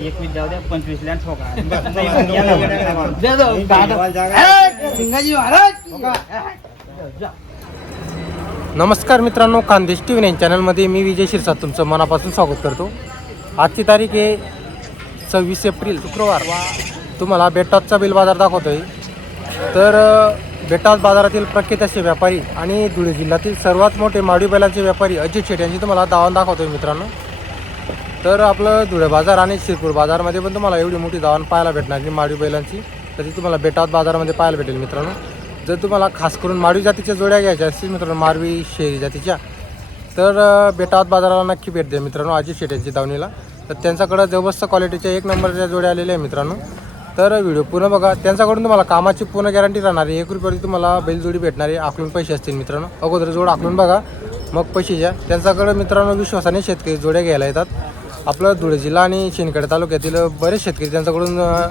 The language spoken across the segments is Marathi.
एकवीस जाऊ द्या नमस्कार मित्रांनो खानदेश टी व्ही नाईन चॅनलमध्ये मी विजय शिरसाट तुमचं मनापासून स्वागत करतो. आजची तारीख आहे सव्वीस एप्रिल शुक्रवार. तुम्हाला बेटातचा बिल बाजार दाखवतो आहे तर अ, बेटात बाजारातील प्रख्यात असे व्यापारी आणि धुळे जिल्ह्यातील सर्वात मोठे माडी बैलांचे व्यापारी अजित शेट यांची तुम्हाला दावण दाखवतो आहे मित्रांनो. तर आपलं धुळे बाजार आणि शिरपूर बाजारमध्ये पण तुम्हाला एवढी मोठी धावण पाहायला भेटणार की माडी बैलांची. तर ती तुम्हाला बेटावत बाजारामध्ये पाहायला भेटेल मित्रांनो. जर तुम्हाला खास करून माडवी जातीच्या जोड्या घ्यायच्या असतील मित्रांनो मारवी शेरी जातीच्या तर बेटावत बाजाराला नक्की भेट द्या मित्रांनो आजी शेट यांची दावणीला तर त्यांच्याकडं जबरदस्त क्वालिटीच्या एक नंबरच्या जोड्या आलेल्या आहे मित्रांनो. तर व्हिडिओ पूर्ण बघा. त्यांच्याकडून तुम्हाला कामाची पूर्ण गॅरंटी राहणार आहे. एक रुपयाची तुम्हाला बैलजोडी भेटणार आहे. आखलून पैसे असतील मित्रांनो. अगोदर जोड आखलून बघा. मग पैसे घ्या. त्यांच्याकडं मित्रांनो विश्वासाने शेतकरी जोड्या घ्यायला येतात. आपलं धुळे जिल्हा आणि शिंदखेडा तालुक्यातील बरेच शेतकरी त्यांच्याकडून अ,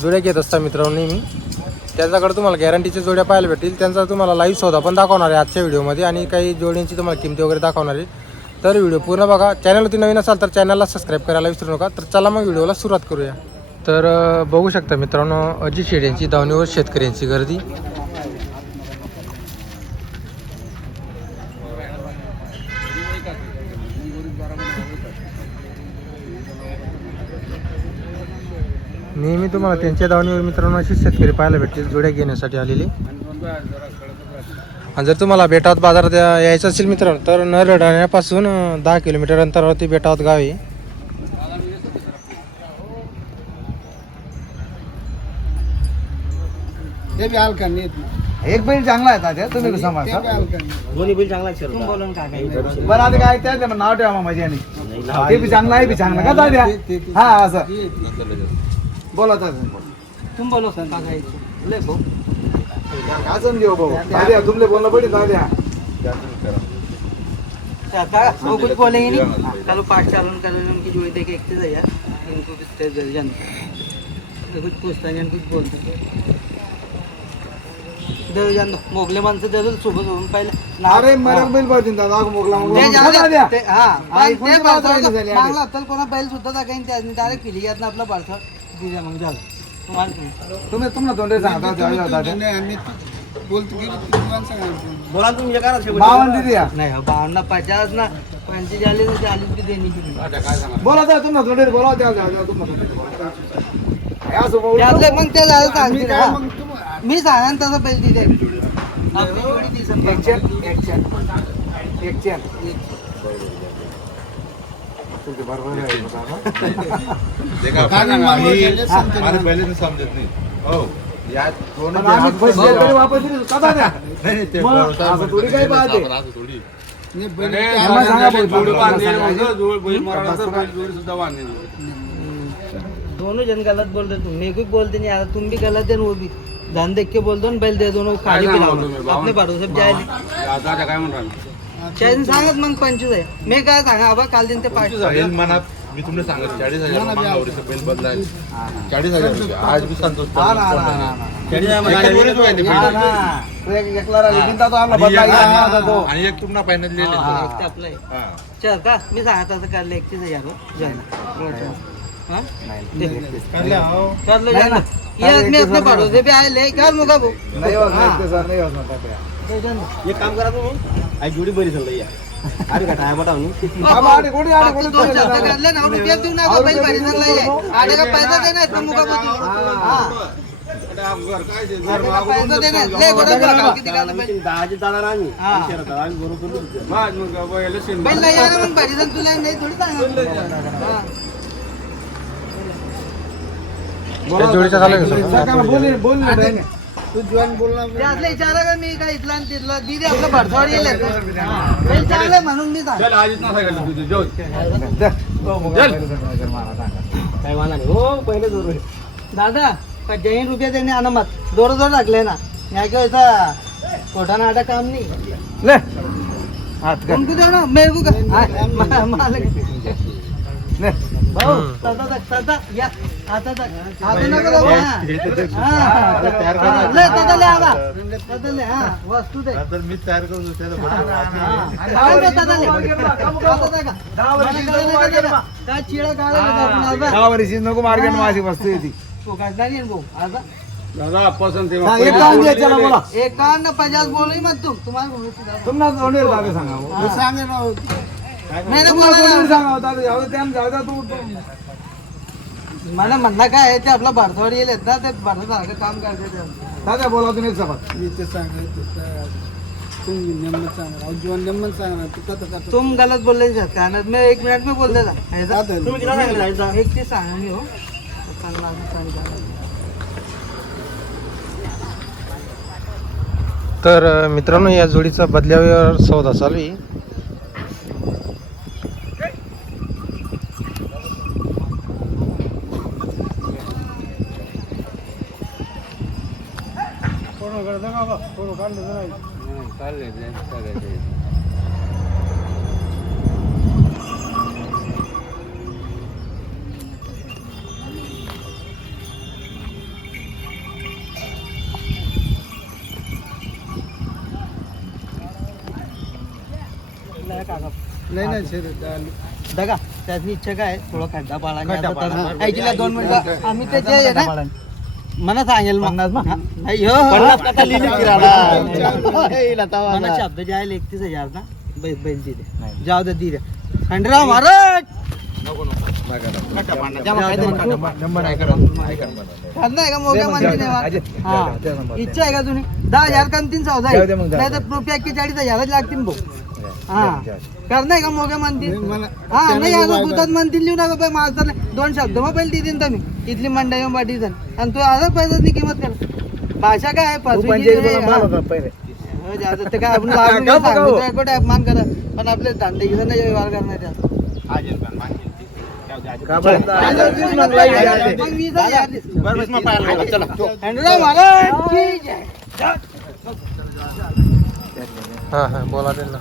जोड्या घेत असतात मित्रांनो मी त्यांच्याकडे तुम्हाला गॅरंटीच्या जोड्या पाहायला भेटतील. त्यांचा तुम्हाला लाईव्ह सौदा पण दाखवणार आहे आजच्या व्हिडिओमध्ये आणि काही जोड्यांची तुम्हाला किमती वगैरे दाखवणार आहे. तर व्हिडिओ पूर्ण बघा. चॅनलवरती नवीन असाल तर चॅनलला सबस्क्राईब करायला विसरू नका. तर चला मग व्हिडिओला सुरुवात करूया. तर बघू शकता मित्रांनो अजित शेड यांची दावणीवर शेतकऱ्यांची गर्दी. नेहमी तुम्हाला त्यांच्या दावणीवर मित्रांनो अशीच शेतकरी पाहायला भेटतील जोड्या घेण्यासाठी आलेली. आणि जर तुम्हाला बेटावत बाजारात या- यायचं असेल मित्रांनो तर नरडाण्यापासून अं, दहा किलोमीटर अंतरावरती बेटावत गाव आहे. ते बी हलका नेत एक बैल चांगला आहे तात्या तुम्ही कसं म्हणता दोन्ही बिल चांगला तुम बोलून का काही बरं आता काय त्या नाव ठेवा माझ्याने. ते बी चांगला आहे बी चांगला. का तात्या हा असं बोला तात्या तुम बोलो सर काही ले भाऊ. काय समजेव भाऊ. तात्या तुमले बोलणं पडेल तात्या आता वो कुछ बोलेंगे नहीं. कल पाठ चालन कर उनकी जोड़ी देखे एक चीज है यार इनको भी तेज जल जान कुछ पूछता नहीं कुछ बोलता मोगले माणसं दर सोबत होऊन पाहिलं. अरे मरण बैल पडतील दादा हा. हा. मागला तर कोणा बैल सुद्धा त्याने डायरेक्ट फिली यात आपला बारसा दिल्या मग झालं तुम्हाला काय? तुम्ही तुम्हाला तोंडे सांगता तात्या, तात्या. बोलतो की बोला तुम्ही जे करा बावन्न दिली या. नाही हो, बावन्न पचास ना पंचवीस झाली तर चालीस बी देणी की नाही. बोला तात्या, तुम्हाला तोंडे बोला द्या द्या, द्या, तुम्हाला त्यातले. मग ते झालं मी सांगतील काय हा. मग तुम्हाला- मी सांगा तसं पैसे दिले आपली जोडी दिसन एक चॅन, एक चॅन. एक चॅन. तुमचे बरोबर आहे. अरे पहिले समजत नाही. हो दोन पैसे वापस थोडी पाहते. थोडी. जन गलत बोल रहे तुम मेरे को भी बोलते नहीं यार तुम भी गलत है वो भी जान देख के बोल दो ना बैल दे दोनों खाली अपने भरोसे जायले. चाळीस सांगत मग पंचवीस आहे मी काय सांगा आबा काल दिन ते पाच मनात मी तुम्हाला सांगत चाळीस हजार मागावरीचं बैल बदलायला चाळीस हजार रुपये आज मी संतोष हा ना, हा ना, हा ना. हा. ना. तो एकला राहिला. तो आणि बदला एक- तो. आणि तुम्हाला फायनल लिहिले ते आपलं आहे हा. चल का मी सांगत असं करलं एकतीस हजार हो जायला हा? नाही ना. ये आदमी अपने भरोसे पे आए ले कर मुका भाऊ नाही होत नाही, ते सर नाही होत ना जाणार? काढले ना रुपया देऊ नका बैल भारी चालला आहे. आडे का पैसा दे ना मुका भाऊ हा. आडे का पैसा दे ना ले गोडा गोडा किती काढलं बैल हा. बैल हा. तू जॉईन बोलला ते असलं विचारा का मी काय इथला आणि तिथला? दिदी आपलं भरसावर चांगलं म्हणून मी सांग जैन रुपया देणे अनामत. दोर दोर टाकले ना. यहाँ क्या वैसा छोटा नाटा काम नहीं. ले. हात कर उनको दो ना मेरे को? कर हाँ, मा- मालक. भाऊ तथा तक तथा या. आता तक आता नको जाऊ हा. हा, हा. ले तथा ले आवा तथा ले हा वस्तू दे. तर मीच तयार करतो त्याला हा. ले? काय? दहा वर्षी नको मार्केट माझी वस्तू येते तो. काढणार नाही. भाऊ आता बोला एकावन्न पचास बोलही मत तू तुम्हाला बोलू सांगा. मी सांगे मला म्हणणं काय आहे ते आपला भारतवाडी येईल ना ते भारतासारखं काम करते. दादा बोला तुम्ही सफर मी ते सांगे ते काय- तुम्ही नेमन सांगा अहो, जीवन नेमन सांगा तू कसं कसं तुम गलत बोलले मैं एक मिनट में बोल देता ऐसा आता आहे. तुम्ही कितना सांगितलं एक चीज सांगा मी हो. चांगला आहे, चांगला. आहे. तर अ, मित्रांनो या जोडीचा बदल्यावर सौदा चालू आहे. नाही. नाही दगा त्याची इच्छा काय थोडा खड्डा ऐकलं दोन मिनिटं. आम्ही ते जे आहे ना मला सांगेल मग. हा, हो, हो. मला शब्द जे आहे एकतीस हजार ना? बैल बैल दिले जाऊ दे दिले खंडराव महाराज! का? मोठ्या हा इच्छा आहे का? तुम्ही दहा हजार कमतीन चौदा जाऊ दे मग, जाऊ नाही तर रुपये एक्केचाळीस हजारच लागतील भाऊ. हा. करणार का मोठ्या म्हणतील? हा नाही आता गुतात म्हणतील लिहू नका बाई माणसाने दोन शब्द मग पहिले देतील तुम्ही. इथली मंडई पाठी आणि तू आता पैशाची किंमत कर. भाषा काय आहे? हा. हो, काय आपण नाही करा. पण आपले धंदे घेऊन नाही व्यवहार. हां हां बोला त्यांना.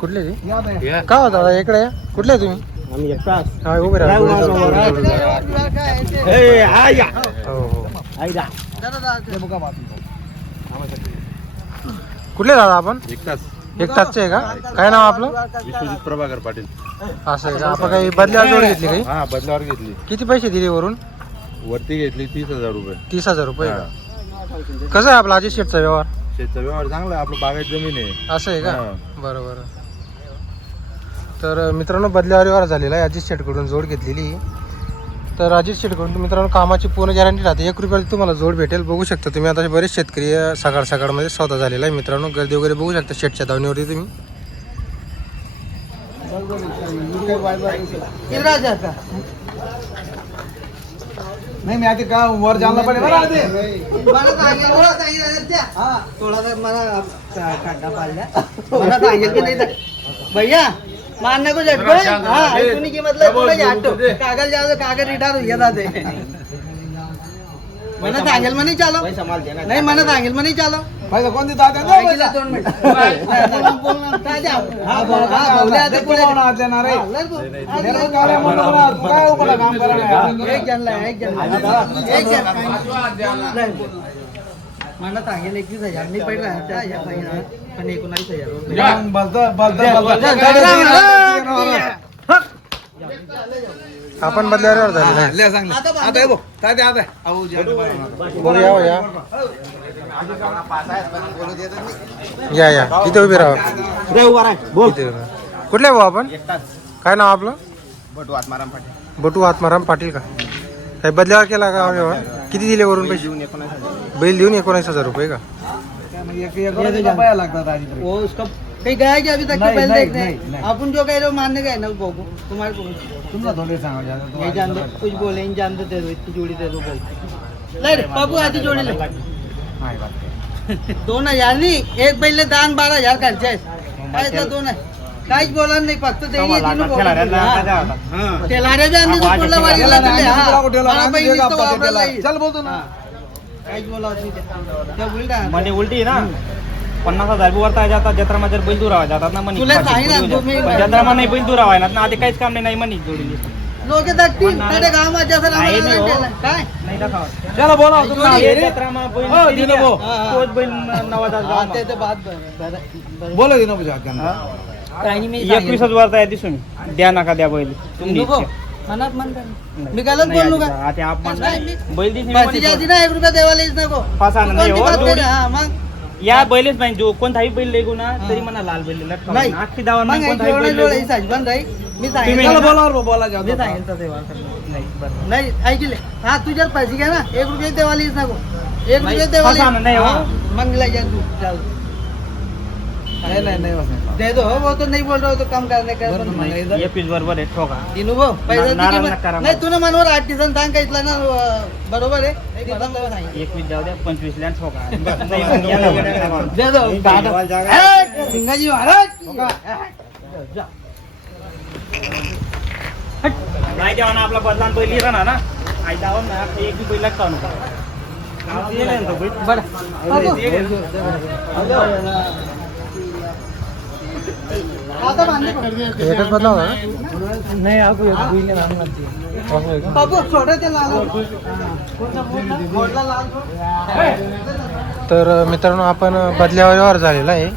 कुठले ते? का हो दादा इकडे या. कुठले आहे तुम्ही हा उभे राहा? हो हो. कुठले दादा आपण? एक तास एक तासचे आहे का? काय नाव आपलं? विश्वजित प्रभाकर पाटील. असं आहे का? आपण काही बदल्यावर जोडी घेतली काही? हा बदलावर घेतली. किती पैसे दिले वरून? वरती घेतली तीस हजार रुपये. तीस हजार रुपये हा. का कसं आहे आपला अजित शेटचा व्यवहार? शेतचा व्यवहार चांगला आहे आपलं बागायत जमीन आहे. असं आहे का? हा. बरं बरं. तर मित्रांनो बदल्यावर व्यवहार झालेला आहे. अजित शेटकडून जोड घेतलेली तर अजित शेटकडून मित्रांनो कामाची पूर्ण गॅरंटी राहते. एक रुपयाला तुम्हाला जोड भेटेल. बघू शकता तुम्ही. आता बरेच शेतकरी सकाळ सकाळमध्ये सौदा झालेला आहे मित्रांनो. गर्दी वगैरे बघू शकता. शेटच्या धावणीवरती तुम्ही. नाही. मी आधी का वर जाणला पडेल? आधी. मला सांगेल मला सांगेल द्या हा. थोडासा मला खड्डा पाडल्या. मला सांगेल की नाही तर. भैया मानने को झटको है? हाँ इतनी की मतलब पूरा झाटो कागज जाओ कागज रिटायर हुई जाते सांगेल म्हणे चालो नाही सांगेल म्हणे चालो पैसा. दोन मिनिट? हा, हा. हा. हा, एक एक. एक जण. मला सांगेल एकवीस हजार. मी पहिला त्या ह्या महिन्यात पण एकोणावीस हजार. आपण बदल्यावर ये बघ. तात्या, आता. ये. हो, इथे उभे राहा. इथे उभे राहा. कुठले भाऊ आपण? काय नाव आपलं? बटू आत्माराम पाटील. का? काही बदल्यावर केला का व्यवहार? किती दिले वरून पैसे? बैल देऊन एकोणीस हजार रुपये का? रुपया. वो उसका कहीं गया क्या अभी तक नहीं, के पहले नहीं, देखने नहीं, नहीं। अपन जो कह रहे हो मानने गए ना वो तुम्हारे को नहीं कुछ बोले नहीं जानते दे दो इतनी जोड़ी दे दो बोल ले रे बाबू आधी जोड़ी ले नाही बात. दोन हजार नहीं एक पहले दान बारह हजार खर्चे आहे. काय तर दोन आहे? काहीच बोला नाही फक्त ते हा. म्हणजे उलटी ना. पन्नास हजार बी वरता जातात जत्रा जर बैल दुरावा जातात ना म्हणे तुला सांगितलं ना, तुम्ही- जत्रा नाही बैल दुरावा ना आधी काहीच काम नाही म्हणे जोडीली लोक दाखतील गावात हो. काय? नाही दाखवा चला बोला तुम्ही हे बैल बैल. बोला दिना त्यांना काही मी एकवीसच वरता आहे दिसून. द्या नका द्या बैल. तुमची नको. इच्छा. मनात म्हणता नाही. मी गलत नाही बोललो का? अजिबात. आता आपण नाही, मी- बैल दिसली पाचशेच्या आधी ना एक रुपया देवाला येत नको. पाच आणा तू नाही कोणती हो, बात जोडी. केली? हा, मग. या बैलच नाही जो कोणताही बैल लेगू ना तरी म्हणा लाल बैल लटकावा. नाही. आखी दावा मग नाही एक कोणताही डोळे बैल डोळे लेगू. साजबान राही मी सांगितलं बोला बोला मी सांगितलं सेवा नाही बरं. नाही ऐकले. हा तुझ्यात पैसे घ्या ना. एक रुपये देवाला येत नको. एक रुपये नाही, देवाला फसा नाही हो. हा, मग लय तू चल नाही नाही नाही बसणार. दे दो हो वो तो नहीं बोल रहा हो तो काम करने का पण. इथं- हे पीस बरोबर आहे ठोका दिनू भाऊ पैसा ना- नाराज नका नाही तुला मनवर आठ दिवसांनी सांग का इथला ना अं, बरोबर आहे. एकवीस जाऊ द्या पंचवीस ला ठोका नाही, मग. दे दो ए, सिंगाजी महाराज नाही देवा ना आपला बदलान ना आई जावा ना एक बी पहिला खाऊ नका ते ना तो बैल. बरं. एकच बदला होता ना असं आहे का? बाबू छोटं ते लाल. तर मित्रांनो आपण बदल्यावर व्यवहार झालेला आहे.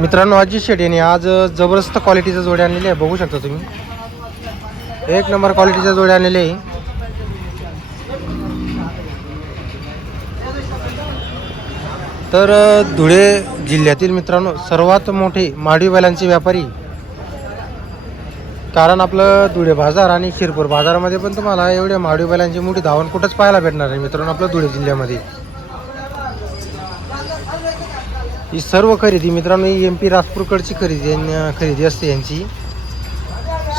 मित्रांनो अजित शेट यांनी आज जबरदस्त क्वालिटीच्या जोड्या आणलेल्या आहे बघू शकता तुम्ही. एक नंबर क्वालिटीच्या जोड्या आणलेल्या आहे. तर धुळे जिल्ह्यातील मित्रांनो सर्वात मोठे माडवी बैलांचे व्यापारी. कारण आपलं धुळे बाजार आणि शिरपूर बाजारामध्ये पण तुम्हाला एवढ्या मावडी बैलांची मोठी धावण कुठंच पाहायला भेटणार आहे मित्रांनो आपलं धुळे जिल्ह्यामध्ये. ही सर्व खरेदी मित्रांनो ही एम पी राजपूरकडची खरेदी यां- खरेदी असते यांची.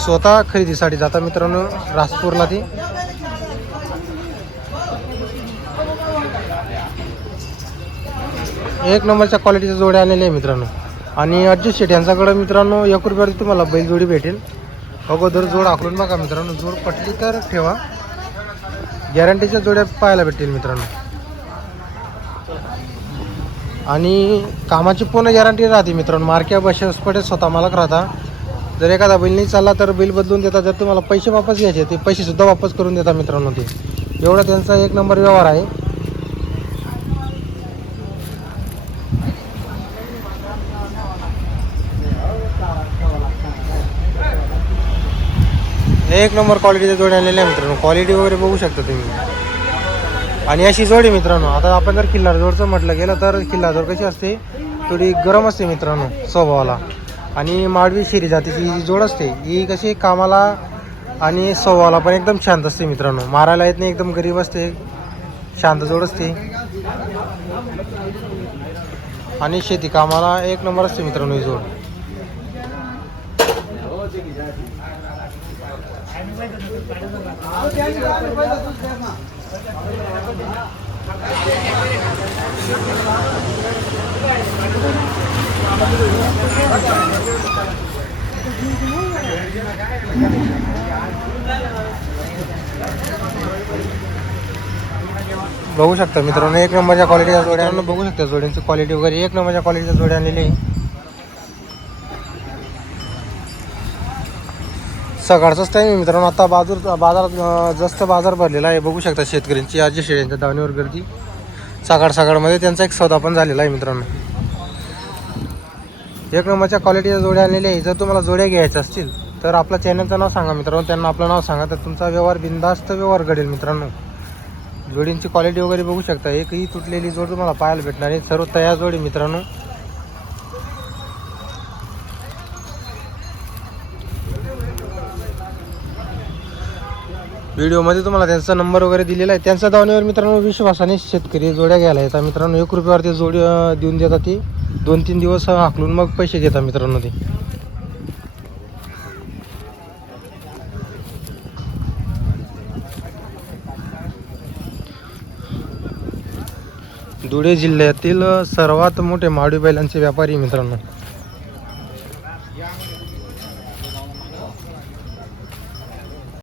स्वतः खरेदीसाठी जाता मित्रांनो राजपूरला ती. एक नंबरच्या क्वालिटीच्या जोड्या आलेल्या आहे मित्रांनो. आणि अजित शेट यांच्याकडं मित्रांनो एक रुपयावरती तुम्हाला बैलजोडी भेटेल. अगोदर जोड आखडून बघा मित्रांनो. जोड पटली तर ठेवा. गॅरंटीच्या जोड्या पाहायला भेटतील मित्रांनो. आणि कामाची पूर्ण गॅरंटी राहते मित्रांनो. मार्क्या बसेसपटे स्वतः मालक राहता. जर एखादा बिल नाही चालला तर बिल बदलून देतात जर तुम्हाला पैसे वापस घ्यायचे ते पैसेसुद्धा वापस करून देतात मित्रांनो ते. एवढा त्यांचा एक नंबर व्यवहार आहे. एक नंबर क्वालिटीच्या जोडी आलेल्या आहे मित्रांनो. क्वालिटी वगैरे बघू शकता तुम्ही. आणि अशी जोडी मित्रांनो. आता आपण जर किल्लार जोडचं म्हटलं गेलं तर किल्लार जोड कशी असते? थोडी गरम असते मित्रांनो स्वभावाला. आणि माडवी शिरी जातीची जी जोड असते ही कशी कामाला आणि स्वभावाला पण एकदम शांत असते मित्रांनो. मारायला येत नाही एकदम गरीब असते. शांत जोड असते. आणि शेती कामाला एक नंबर असते मित्रांनो ही जोड. बघू शकता मित्रांनो एक नंबरच्या क्वालिटीच्या जोड्या बघू शकता जोड्यांची क्वालिटी वगैरे. एक नंबरच्या क्वालिटीच्या जोड्या आणलेली आहे. सकाळचाच टाईम आहे मित्रांनो. आता बाजूर बाजारात जास्त बाजार भरलेला आहे. बघू शकता शेतकऱ्यांची आज शेळ्यांच्या दावणीवर गर्दी. सकाळ सकाळमध्ये त्यांचा एक सौदा पण झालेला आहे मित्रांनो. एक नंबरच्या क्वालिटीच्या जोड्या आणलेल्या आहे जर तुम्हाला जोड्या घ्यायच्या असतील तर आपल्या चॅनलचं नाव सांगा मित्रांनो. त्यांना आपलं नाव सांगा तर तुमचा व्यवहार बिंदास्त व्यवहार घडेल मित्रांनो. जोडींची क्वालिटी वगैरे बघू शकता. एकही तुटलेली जोड तुम्हाला पाहायला भेटणार आहे सर्व तयार जोडी मित्रांनो. व्हिडिओमध्ये तुम्हाला त्यांचा नंबर वगैरे दिलेला आहे. त्यांच्या दावणीवर मित्रांनो विश्वासाने शेतकरी जोड्या घ्यायला येतात. मित्रांनो एक रुपयावरती जोडी देऊन देतात ती. दोन तीन दिवस हाकलून मग पैसे घेतात मित्रांनो ते. धुळे जिल्ह्यातील सर्वात मोठे माडी बैलांचे व्यापारी मित्रांनो.